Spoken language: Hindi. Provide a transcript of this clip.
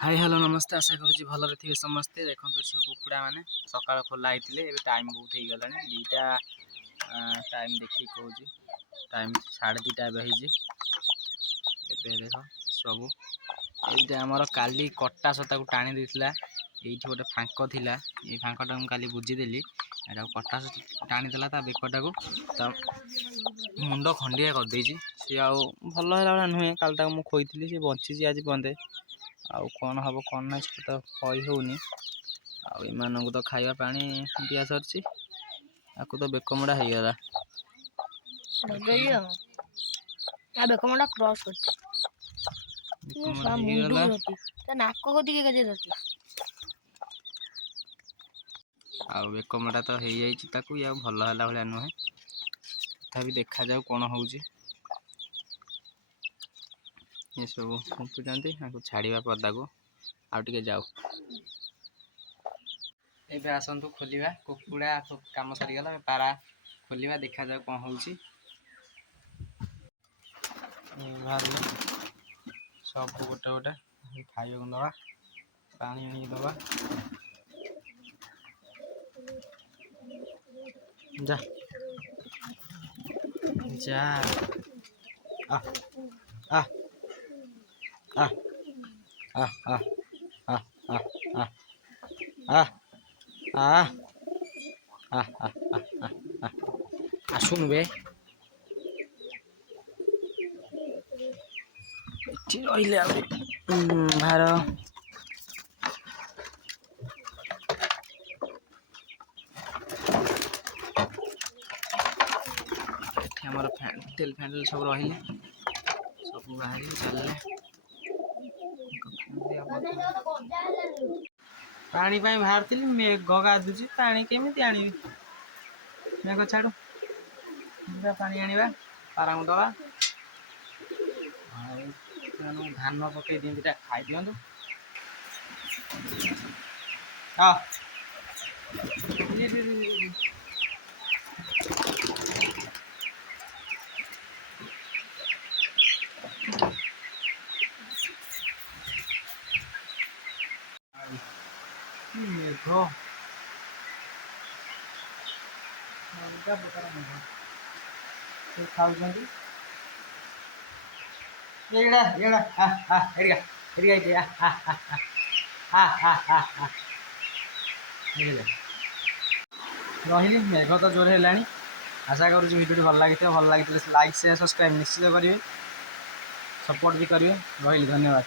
हाय हेलो नमस्ते आशा करुँच भलरे थे समस्ते देखो सब कुकुड़ा मैंने सकाल खोला होते टाइम बहुत हो गला दुईटा टाइम देखिए कहूँ टाइम 2:30 देख सब ये आमर काली कटा सता को टाणी देता ये गोटे फांक थिला ये फांकटा मुझे बुझीदेली एटा कटा टाणी देला बेकटा को मुंड खंडिया करदे सी आउ भल है नुहे काल मुझे खोई सी बची आज बंदे आउ कौन हम कौन ना तो कही होनी आउ तो खाଇବା पानी दिया सरची आपको तो बेकमुड़ा हो गला बेकमुड़ा क्रॉस करते नाक को दिखे गजे रहती आउ बेकमुड़ा तो हो जाइए ताकू या भल है भाया नुहे तथापि देखा जाऊ कौन होउची ये सब फुंकुचांती छाड़िया पदा को आउटे जाऊ एबे आसतु खोलिया कुकुड़ा काम सरीगला पारा खोलिया देखा जाऊ कौन होउची सब गोटे गोटे खाइबा दवा पानी आनी दवा जा जा आ आ आ आ आ आ आ आ आ आसुन बे भार आमर तेल फैंडल सब रही सब बाहर चलने पानी बाहर मेघ गाधुची पानी केमी आनी मेघ छाड़ू पानी आनिबा पारा दवा धान पकई दी दीटा खाई दिंतु मेघ खाऊ एड़ा एड़ा हा हा एड़िया एड़िया एड़िया हा हा हा हा हा हा रही मेघ तो जोर है आशा करुँच भिडियो भल लगी लाइक शेयर सब्सक्राइब निश्चित करेंगे सपोर्ट भी करेंगे रही धन्यवाद।